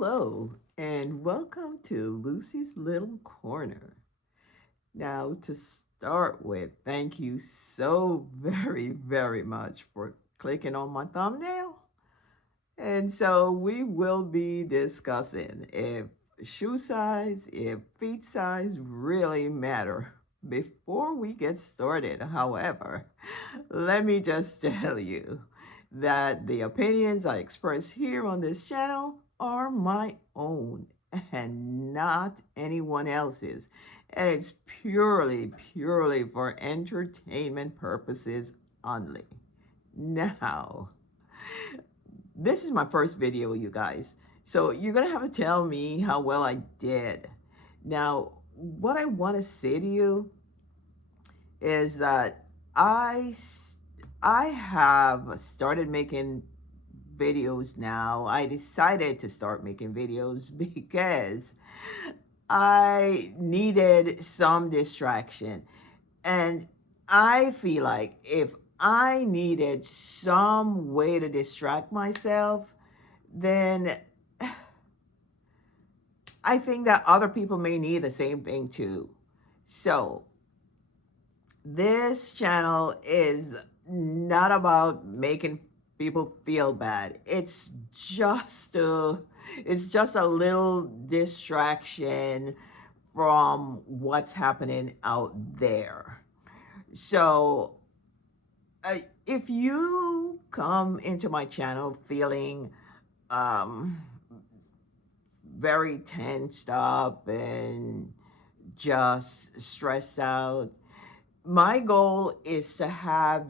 Hello, and welcome to Lucy's Little Corner. Now, to start with, thank you so very much for clicking on my thumbnail. And so, we will be discussing if shoe size, if feet size really matter. Before we get started, however, let me just tell you that the opinions I express here on this channel are my own and not anyone else's. And it's purely for entertainment purposes only. Now, this is my first video, you guys. So you're going to have to tell me how well I did. Now, what I want to say to you is that I I have started making videos now. I decided to start making videos because I needed some distraction. And I feel like if I needed some way to distract myself, then I think that other people may need the same thing too. So, this channel is not about making people feel bad. It's just a little distraction from what's happening out there. So, if you come into my channel feeling um, very tensed up and just stressed out, my goal is to have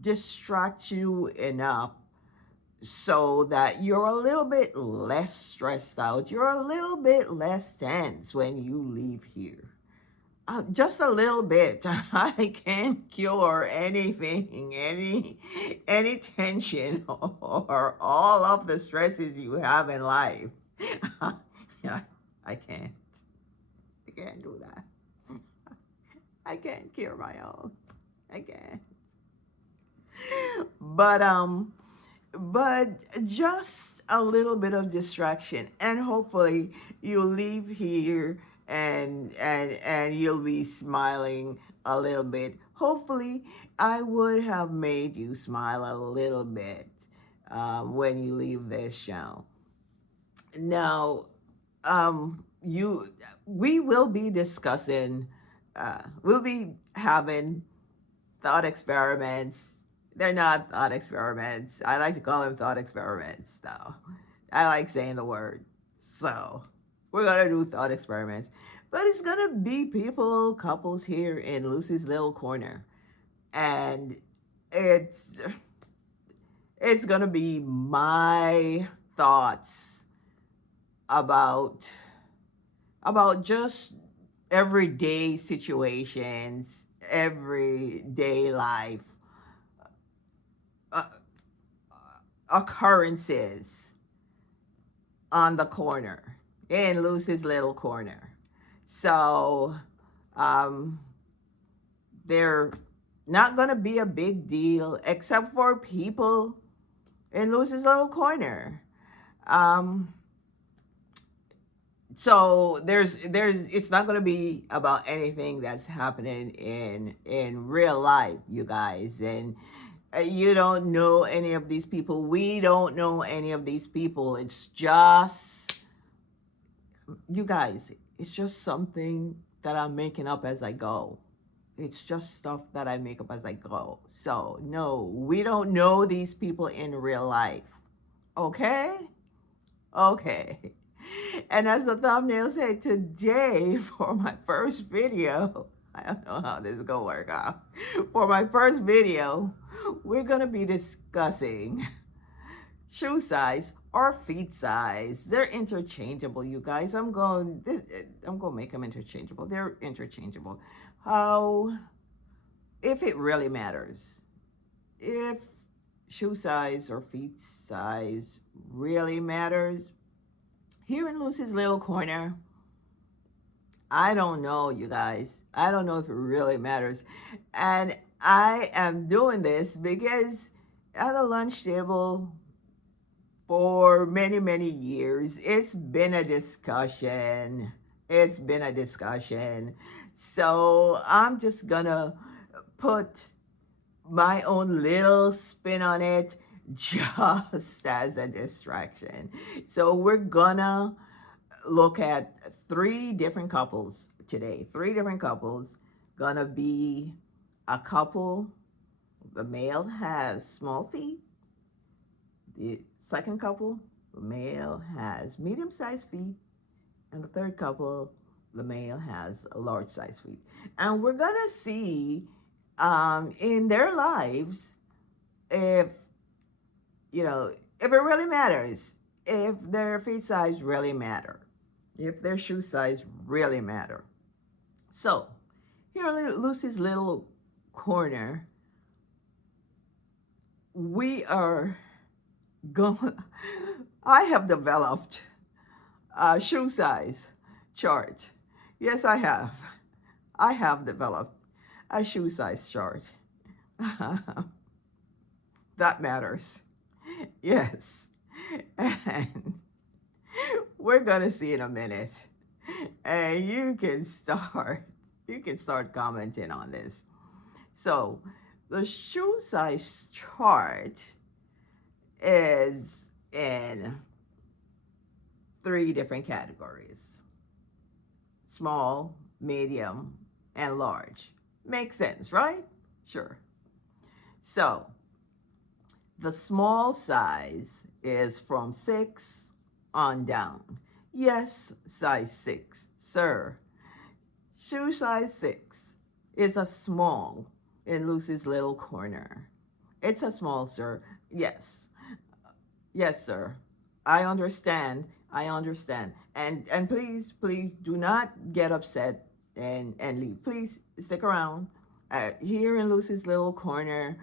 distract you enough so that you're a little bit less stressed out. You're a little bit less tense when you leave here. Just a little bit. I can't cure anything, any tension or all of the stresses you have in life. Yeah, I can't. I can't do that. I can't cure my own. I can't. But but just a little bit of distraction, and hopefully you'll leave here and you'll be smiling a little bit. Hopefully I would have made you smile a little bit when you leave this show. Now, you we will be discussing, we'll be having thought experiments. They're not thought experiments. I like to call them thought experiments, though. I like saying the word. So, we're going to do thought experiments. But it's going to be people, couples here in Lucy's Little Corner. And it's it's going to be my thoughts about just everyday situations, everyday life, uh, occurrences on the corner, in Lucy's Little Corner. So, um, they're not going to be a big deal except for people in Lucy's Little Corner. Um, so there's it's not going to be about anything that's happening in real life, you guys. And you don't know any of these people. We don't know any of these people. It's just, you guys, it's just something that I'm making up as I go. It's just stuff that I make up as I go. So no, we don't know these people in real life. Okay? Okay. And as the thumbnail said, today for my first video, I don't know how this is going to work out. For my first video, we're going to be discussing shoe size or feet size. They're interchangeable, you guys. I'm going to make them interchangeable. They're interchangeable. How, if it really matters, if shoe size or feet size really matters, here in Lucy's Little Corner, I don't know, you guys. I don't know if it really matters. And I am doing this because at the lunch table, for many, many years. It's been a discussion. It's been a discussion. So I'm just gonna put my own little spin on it just as a distraction. So we're gonna look at three different couples today. Three different couples. Gonna be a couple. The male has small feet. The second couple, the male has medium sized feet. And the third couple, the male has a large sized feet. And we're gonna see in their lives if, if it really matters, if their feet size really matter, if their shoe size really matter. So here in Lucy's little corner, we are going, I have developed a shoe size chart. Yes, I have. I have developed a shoe size chart. That matters. Yes. And we're going to see in a minute. And you can start commenting on this. So, the shoe size chart is in three different categories: small, medium, and large. Makes sense, right? Sure. So, the small size is from 6 on down. Yes, size 6, sir. Shoe size 6 is a small in Lucy's little corner. It's a small, sir. Yes. Yes, sir. I understand. I understand. And please do not get upset and leave. Please stick around. Here in Lucy's little corner,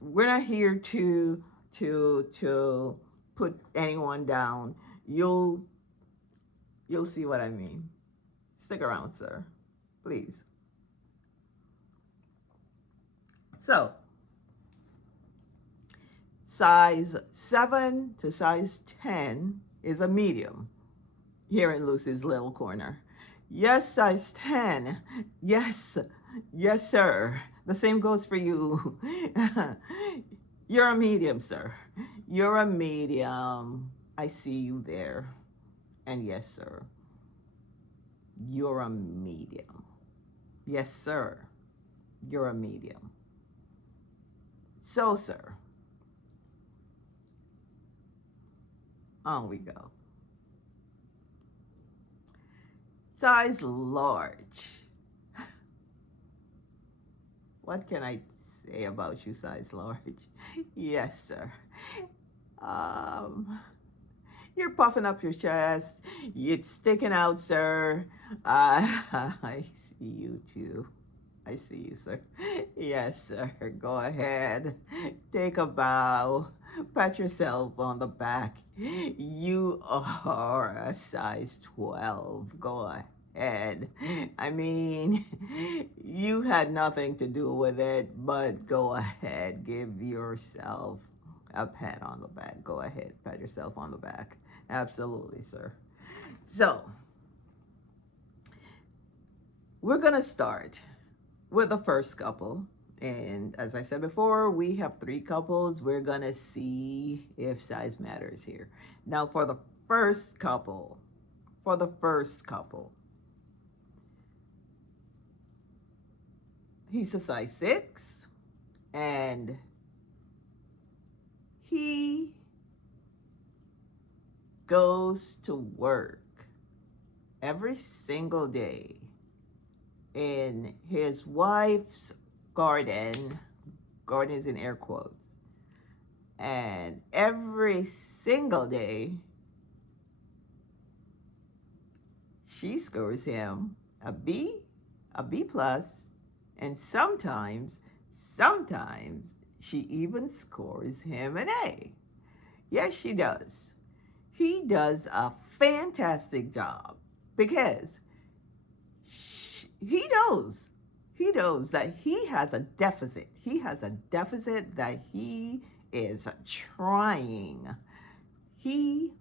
we're not here to put anyone down. You'll see what I mean. Stick around, sir. Please. So, size 7 to size 10 is a medium here in Lucy's little corner. Yes, size 10. Yes, yes, sir. The same goes for you. You're a medium, sir. You're a medium. I see you there. And yes, sir. You're a medium. Yes, sir. You're a medium. So, sir, on we go. Size large. What can I say about you, size large? Yes, sir. You're puffing up your chest. It's sticking out, sir. I see you too. I see you, sir. Yes, sir. Go ahead. Take a bow. Pat yourself on the back. You are a size 12. Go ahead. I mean, you had nothing to do with it, but go ahead. Give yourself a pat on the back. Go ahead. Pat yourself on the back. Absolutely, sir. So, we're going to start with the first couple. And as I said before, we have three couples. We're going to see if size matters here. Now, for the first couple, he's a size 6, and he goes to work every single day in his wife's garden is in air quotes, and every single day she scores him a B plus, and sometimes she even scores him an A. Yes, she does. He does a fantastic job because he knows that he has a deficit. He has a deficit that he is trying he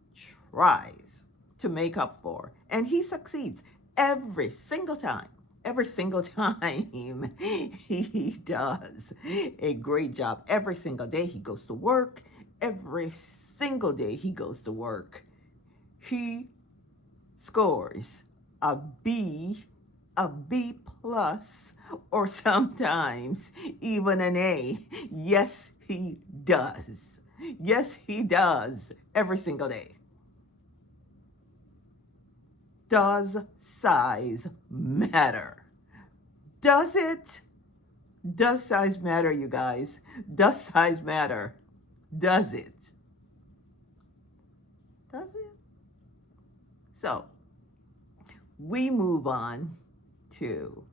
tries to make up for, and he succeeds every single time. Every single time he does a great job. Every single day he goes to work. Every single day he goes to work. He scores a B, a B plus, or sometimes even an A. Yes, he does. Yes, he does every single day. Does size matter? Does it? Does size matter, you guys? Does size matter? Does it? Does it? So, we move on to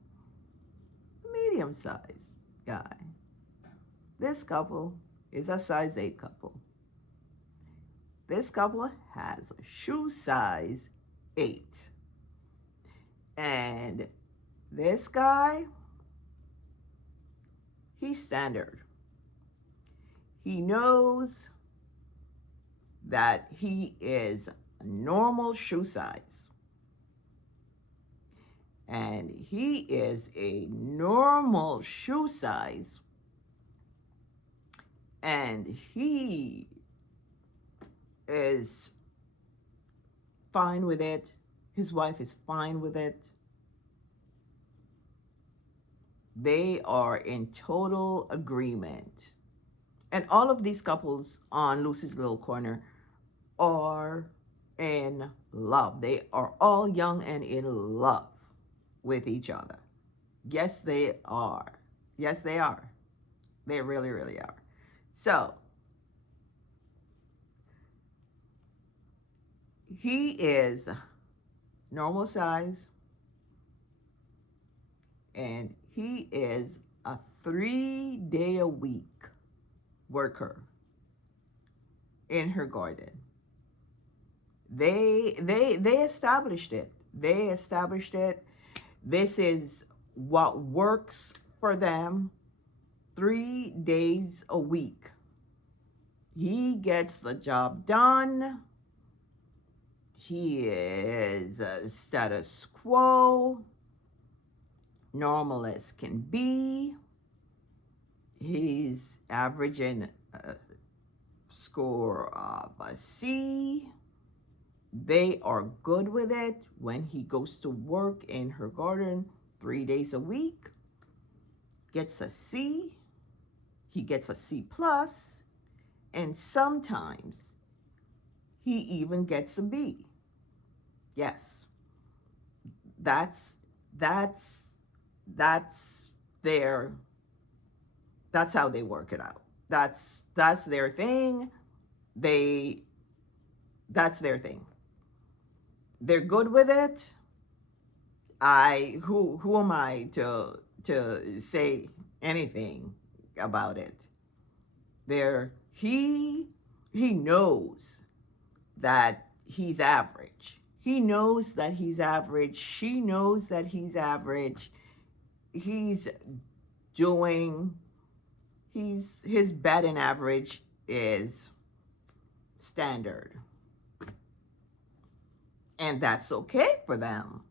the medium size guy. This couple is a size 8 couple. This couple has a shoe size 8. And this guy, he's standard. He knows that he is a normal shoe size. And he is a normal shoe size. And he is fine with it. His wife is fine with it. They are in total agreement. And all of these couples on Lucy's Little Corner are in love. They are all young and in love with each other. Yes, they are. Yes, they are. They really, really are. So, he is normal size, and he is a 3-day-a-week worker in her garden. They established it. They established it. This is what works for them. 3 days a week. He gets the job done. He is status quo, normal as can be. He's averaging a score of a C. They are good with it. When he goes to work in her garden 3 days a week, gets a C. He gets a C plus, and sometimes he even gets a B. Yes, that's their, that's how they work it out. That's their thing. That's their thing. They're good with it. Who am I to say anything about it? He knows that he's average. He knows that he's average. She knows that he's average. His batting average is standard. And that's okay for them.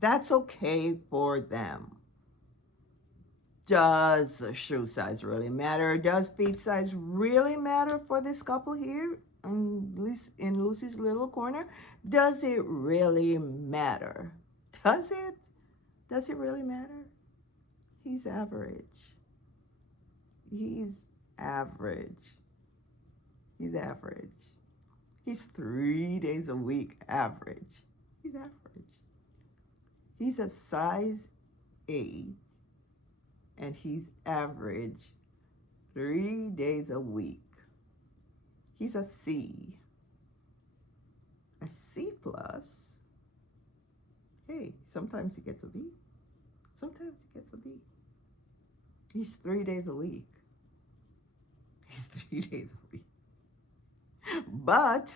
That's okay for them. Does shoe size really matter? Does feet size really matter for this couple here? In Lucy's Little Corner? Does it really matter? Does it? Does it really matter? He's average. He's average. He's average. He's 3 days a week average. He's average. He's a size 8, and he's average 3 days a week. He's a C. A C plus. Hey, sometimes he gets a B. Sometimes he gets a B. He's 3 days a week. He's 3 days a week. But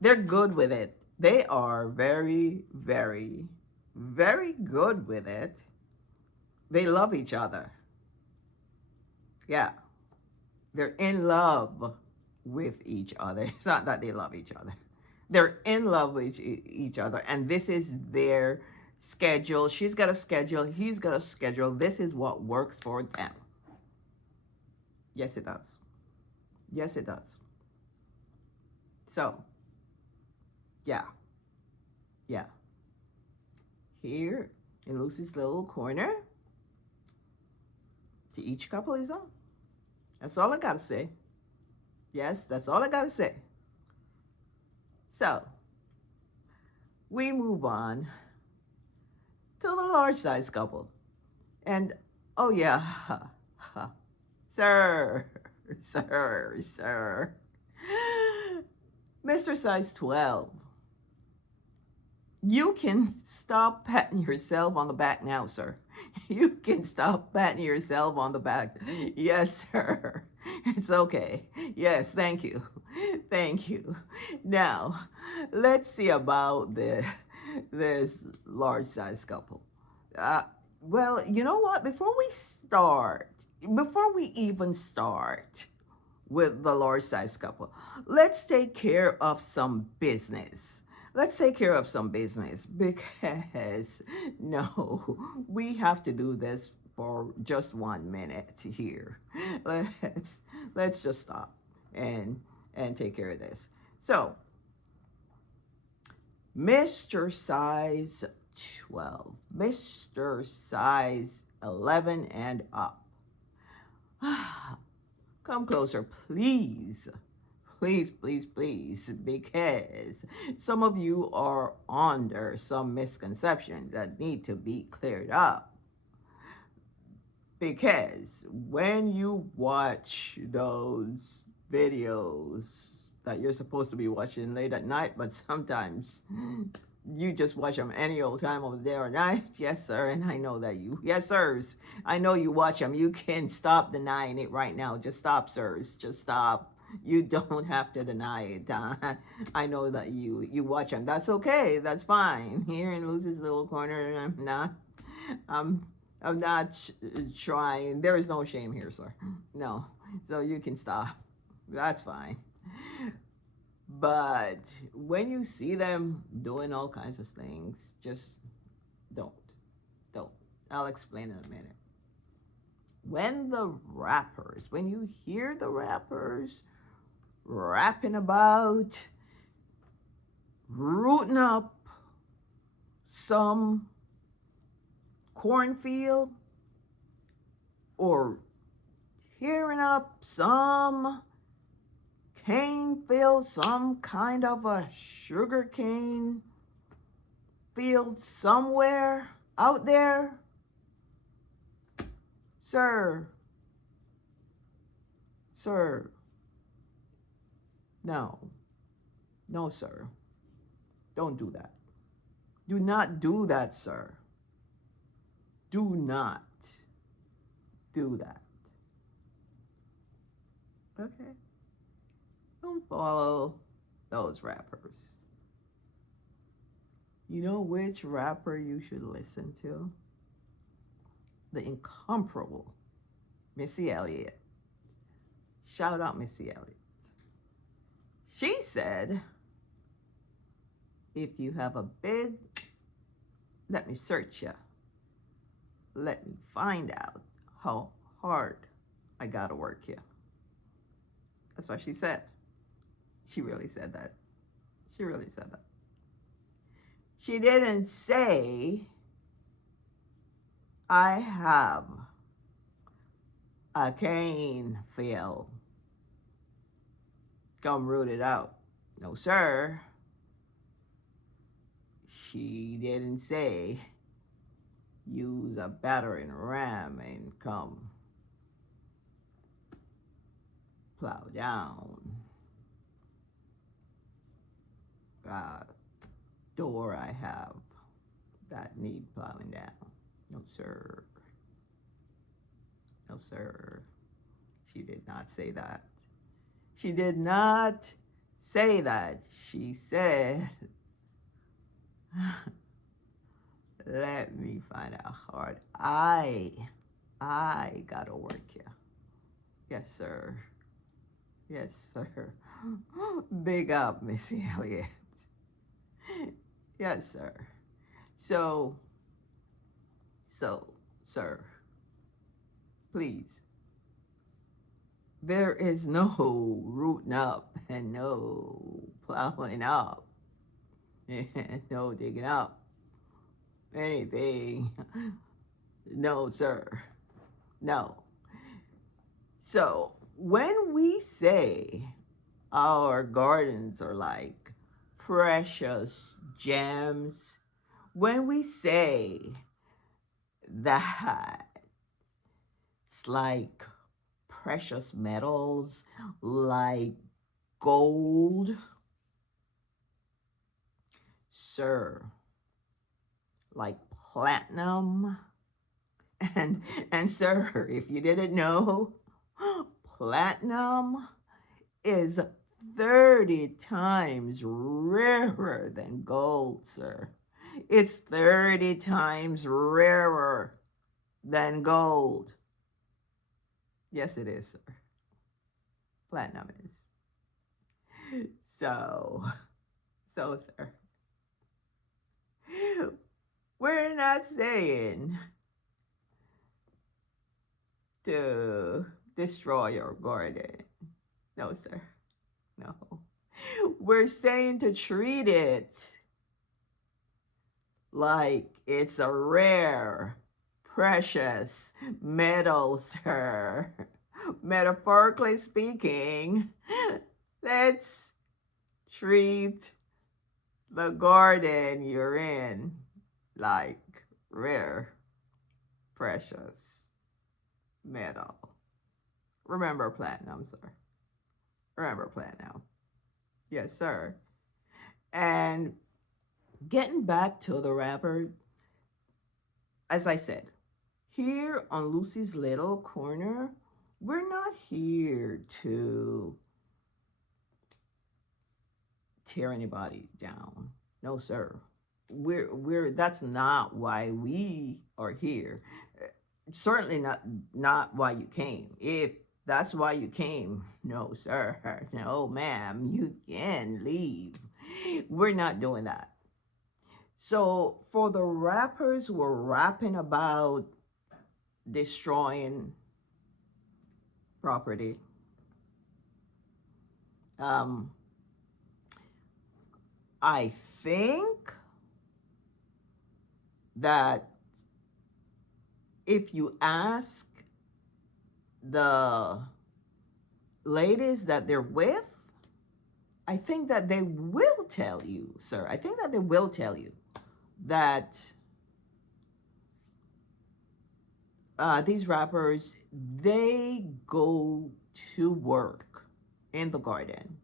they're good with it. They are very, very, very good with it. They love each other. Yeah. They're in love with each other. It's not that they love each other. They're in love with each other, and this is their schedule. She's got a schedule, he's got a schedule. This is what works for them. Yes, it does. Yes, it does. So, yeah, yeah. Here in Lucy's little corner, to each couple his own. That's all I got to say. Yes, that's all I got to say. So, we move on to the large size couple. And oh, yeah, sir, sir, Mr. Size 12. You can stop patting yourself on the back now, sir. You can stop patting yourself on the back. Yes, sir. It's okay. Yes, thank you. Thank you. Now, let's see about this large size couple. Uh, well, you know what? Before we even start with the large size couple, let's take care of some business. Let's take care of some business because no, we have to do this for just 1 minute here. Let's let's just stop and take care of this. So, Mr. Size 12, Mr. Size 11 and up. Come closer, please. Please, please, please, because some of you are under some misconceptions that need to be cleared up. Because when you watch those videos that you're supposed to be watching late at night, but sometimes you just watch them any old time of the day or night. Yes, sir. And I know that you, yes, sirs. I know you watch them. You can stop denying it right now. Just stop, sirs. Just stop. You don't have to deny it. I know that you watch them. That's okay. That's fine. Here in Lucy's little corner, I'm I'm not trying. There is no shame here, sir. No. So you can stop. That's fine. But when you see them doing all kinds of things, just don't. Don't. I'll explain in a minute. When you hear the rappers rapping about rooting up some cornfield or tearing up some cane field, some kind of a sugar cane field somewhere out there, sir, no, no, sir, don't do that. Do not do that, sir. Do not do that. Okay? Don't follow those rappers. You know which rapper you should listen to? The incomparable Missy Elliott. Shout out Missy Elliott. She said, if you have a big, let me search you. Let me find out how hard I gotta work you. That's what she said. She really said that. She really said that. She didn't say, I have a cane field. Come root it out. No, sir. She didn't say, use a battering ram and come plow down a door I have that need plowing down. No, sir. No, sir. She did not say that. She did not say that. She said, let me find out how hard I gotta work you. Yes, sir. Yes, sir. Big up, Missy Elliott. Yes, sir. So, so, sir, please, there is no rooting up and no plowing up and no digging up anything. No, sir. No. So, when we say our gardens are like precious gems, when we say that it's like precious metals, like gold, sir, like platinum, and sir, if you didn't know, platinum is 30 times rarer than gold, sir. It's 30 times rarer than gold. Yes, it is, sir. Platinum is. So, sir, we're not saying to destroy your garden. No, sir. No. We're saying to treat it like it's a rare, precious metal, sir. Metaphorically speaking, let's treat the garden you're in like rare, precious metal. Remember platinum, sir. Remember platinum. Yes, sir. And getting back to the rapper, as I said, here on Lucy's Little Corner, we're not here to tear anybody down. No, sir. We're that's not why we are here. Certainly not why you came. If that's why you came, no, sir. No, ma'am, you can leave. We're not doing that. So for the rappers who are rapping about destroying property, um, I think that if you ask the ladies that they're with, I think that they will tell you, sir. I think that they will tell you that these rappers, they go to work in the garden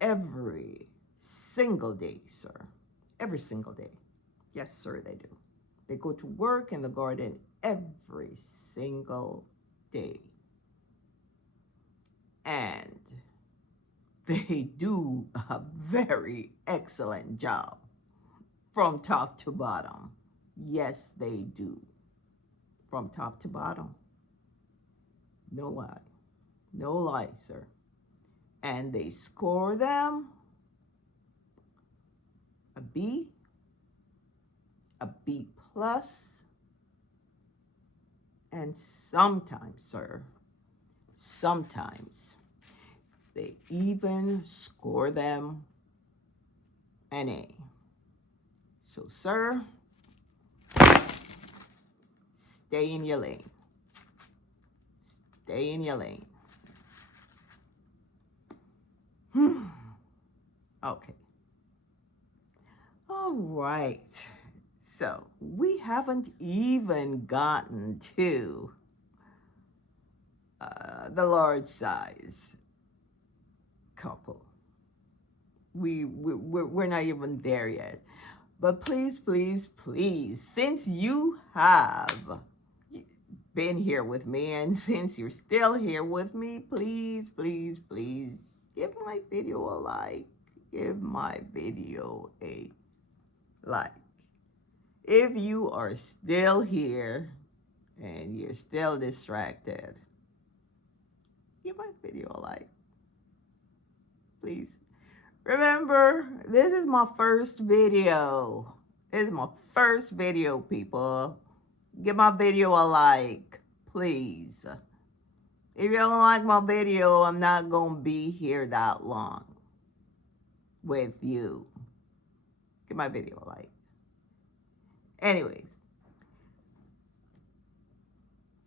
every single day, sir. Every single day. Yes, sir, they do. They go to work in the garden every single day. And they do a very excellent job from top to bottom. Yes, they do. From top to bottom. No lie. No lie, sir. And they score them a B, a B plus, and sometimes, sir, sometimes they even score them an A. So, sir, stay in your lane. Stay in your lane. Okay. All right. So, we haven't even gotten to the large size couple. We're not even there yet. But please, please, please, since you have been here with me and since you're still here with me, please, please, please give my video a like. Give my video a like. If you are still here and you're still distracted, Give my video a like, please. Remember, this is my first video. This is my first video, people. Give my video a like, please. If you don't like my video, I'm not going to be here that long with you. Give my video a like. Anyways,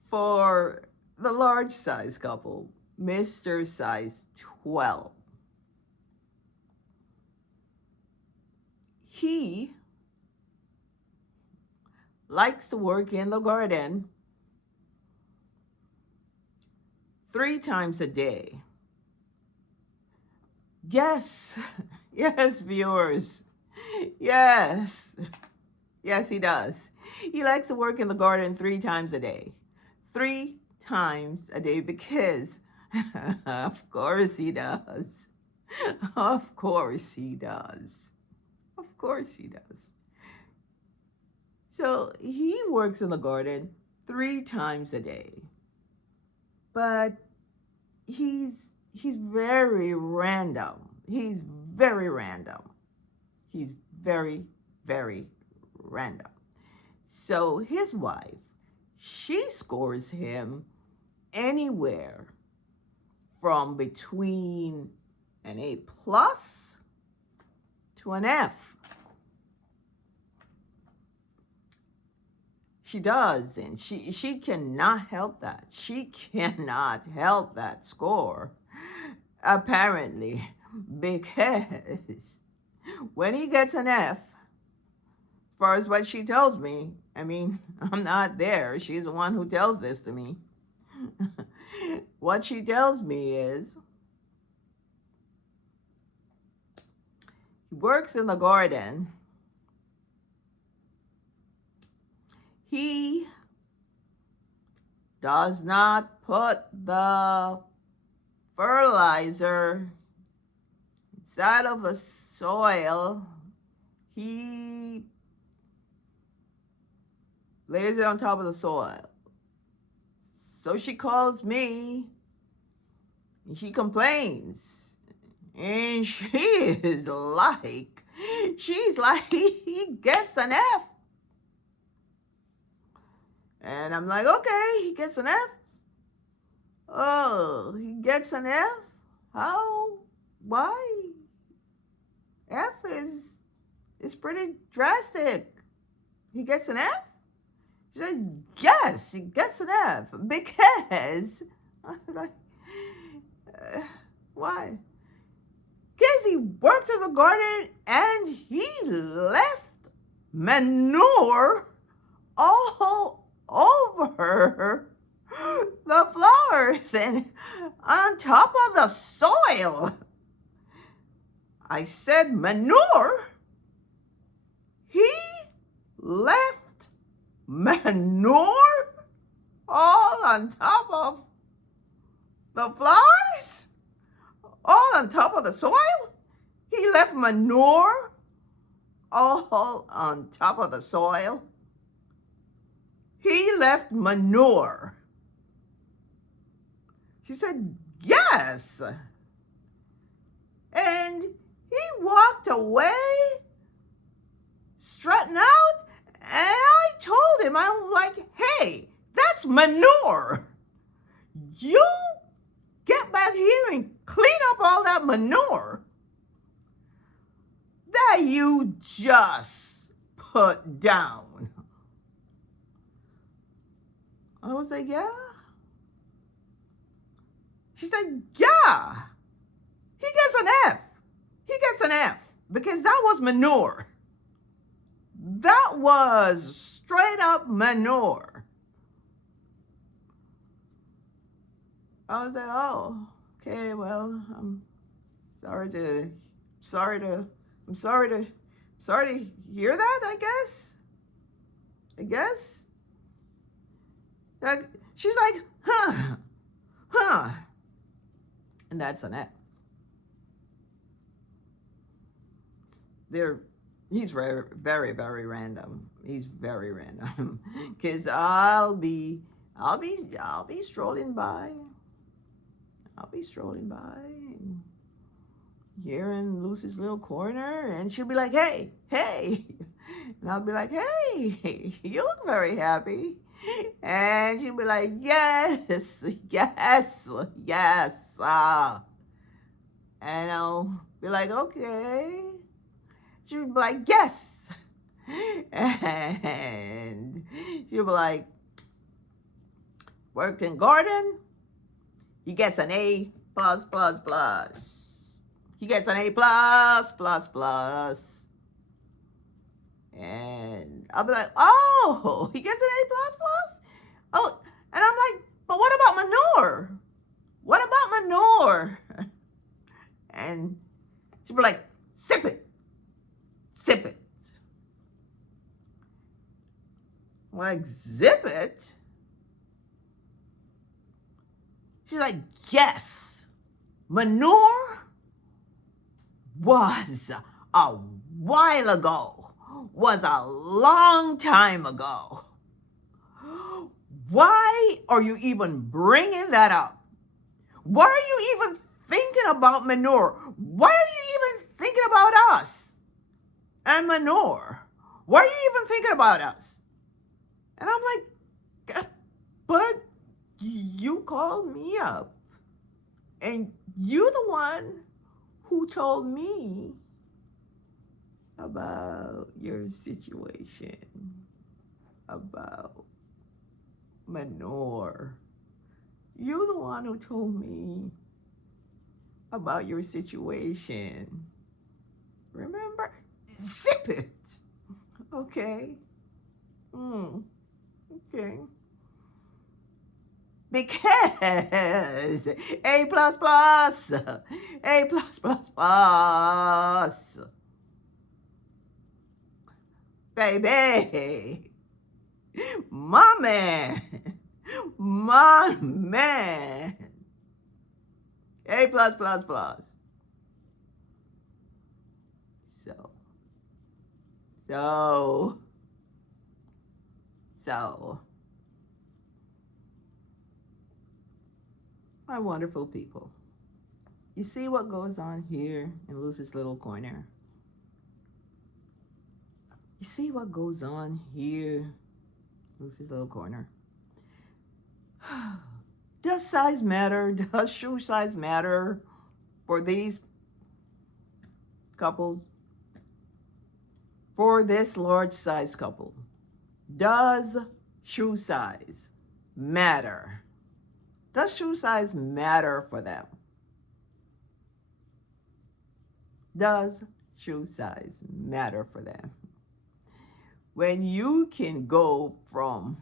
for the large size couple, Mr. Size 12, he likes to work in the garden 3 times a day. Yes, yes, viewers. Yes, yes, he does. He likes to work in the garden 3 times a day. 3 times a day because, of course he does. Of course he does. Of course he does. So he works in the garden 3 times a day. But he's very random. He's very random. He's very, very random. So his wife, she scores him anywhere from between an A+ to an F. She does, and she cannot help that. She cannot help that score, apparently, because when he gets an F, as far as what she tells me, I mean, I'm not there. She's the one who tells this to me. What she tells me is, he works in the garden. He does not put the fertilizer inside of the soil. He lays it on top of the soil. So she calls me and she complains. And she's like, he gets an F. And I'm like, okay, he gets an F. Oh, he gets an F? How? Why? F is pretty drastic. He gets an F? She said, yes, he gets an F. Because, I was like, why? Because he worked in the garden and he left manure all over the flowers and on top of the soil. I said manure? He left manure all on top of the flowers? All on top of the soil? He left manure all on top of the soil? He left manure. She said, yes. And he walked away, strutting out, and I told him, I'm like, hey, that's manure. You get back here and clean up all that manure that you just put down. I was like, yeah. She said, yeah. He gets an F. He gets an F because that was manure. That was straight up manure. I was like, oh, okay, well, I'm sorry to hear that, I guess. Like, she's like, huh. And that's an F. He's very, very, very random. He's very random. Cause I'll be strolling by. I'll be strolling by and here in Lucy's little corner, and she'll be like, "Hey, hey," and I'll be like, "Hey, you look very happy," and she'll be like, "Yes, yes, yes," and I'll be like, "Okay." She'll be like, "Yes," and she'll be like, "Worked in garden. He gets an A plus plus plus. He gets an A plus plus plus." And I'll be like, "Oh, he gets an A plus plus? Oh," and I'm like, "But what about manure? What about manure?" And she'll be like, "Sip it, sip it." Like, zip it? She's like, "Yes, manure was a while ago, was a long time ago. Why are you even bringing that up? Why are you even thinking about manure? Why are you even thinking about us and manure? Why are you even thinking about us?" And I'm like, "But you called me up and you're the one who told me about your situation, about manure. You're the one who told me about your situation. Remember? Zip it." Okay. Mm, okay. Because A plus plus, A plus plus plus, baby, my man, my man, A plus plus plus. So, so, so, my wonderful people, you see what goes on here in Lucy's little corner? You see what goes on here, Lucy's little corner? Does size matter? Does shoe size matter for these couples? For this large size couple, does shoe size matter? Does shoe size matter for them? Does shoe size matter for them? When you can go from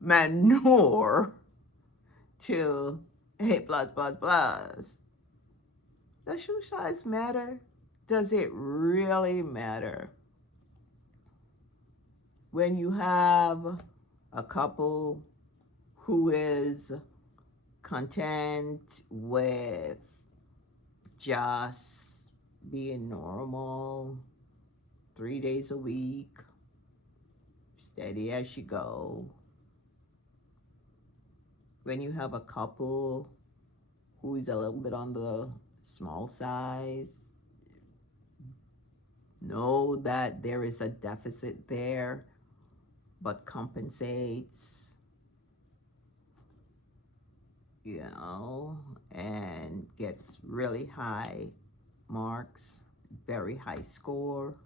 manure to A plus plus plus, does shoe size matter? Does it really matter? When you have a couple who is content with just being normal 3 days a week, steady as she go. When you have a couple who is a little bit on the small size, know that there is a deficit there, but compensates, and gets really high marks, very high score.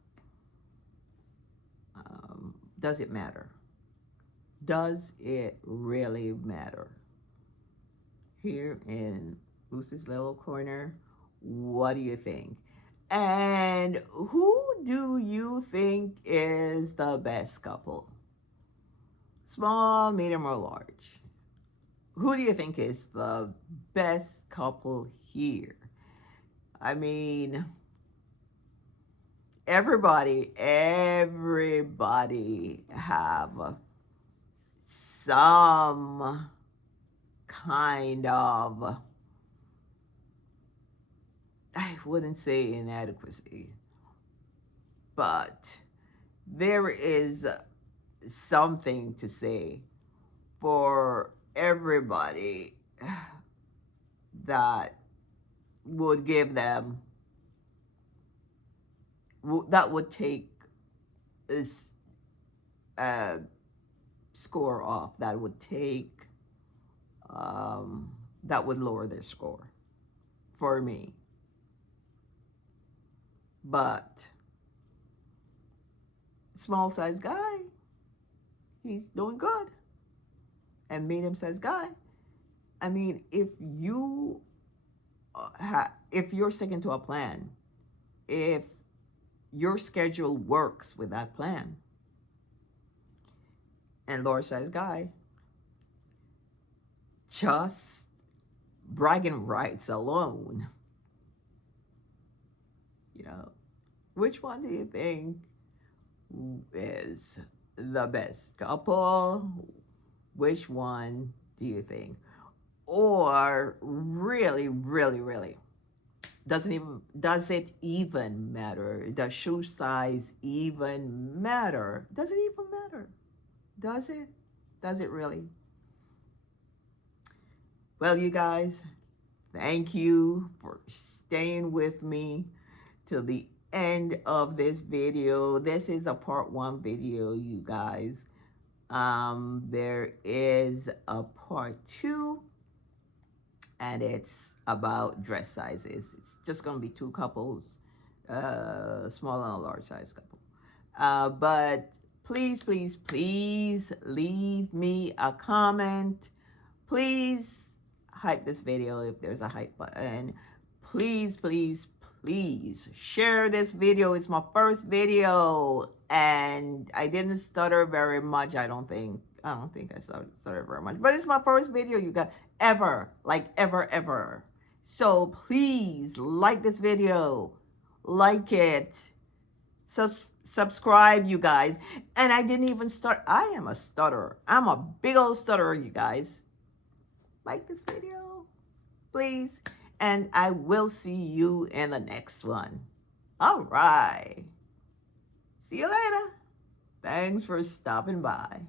Does it matter? Does it really matter? Here in Lucy's little corner, what do you think? And who do you think is the best couple? Small, medium, or large? Who do you think is the best couple here? I mean, everybody have some kind of, I wouldn't say inadequacy, but there is something to say for everybody that would give them, that would take this uh, score off, that would take, that would lower their score for me. But small size guy, he's doing good. And medium sized guy, I mean, if you're sticking to a plan, if your schedule works with that plan, and large size guy, just bragging rights alone, you know, which one do you think is the best couple? Which one do you think? Or really, really, really, does it even matter? Does shoe size even matter? Does it even matter? Does it? Does it really? Well, you guys, thank you for staying with me till the end of this video. This is a part 1 video, you guys. There is a part 2, and it's about dress sizes. It's just going to be 2 couples, small and a large size couple. But please, please, please leave me a comment. Please hype this video if there's a hype button. Please, please, please share this video. It's my first video, and I didn't stutter very much. I don't think I stuttered very much, but it's my first video, you guys, ever, like ever. So please like this video, like it, subscribe, you guys. And I didn't even start. I am a stutterer. I'm a big old stutterer, you guys. Like this video, please. And I will see you in the next one. All right. See you later. Thanks for stopping by.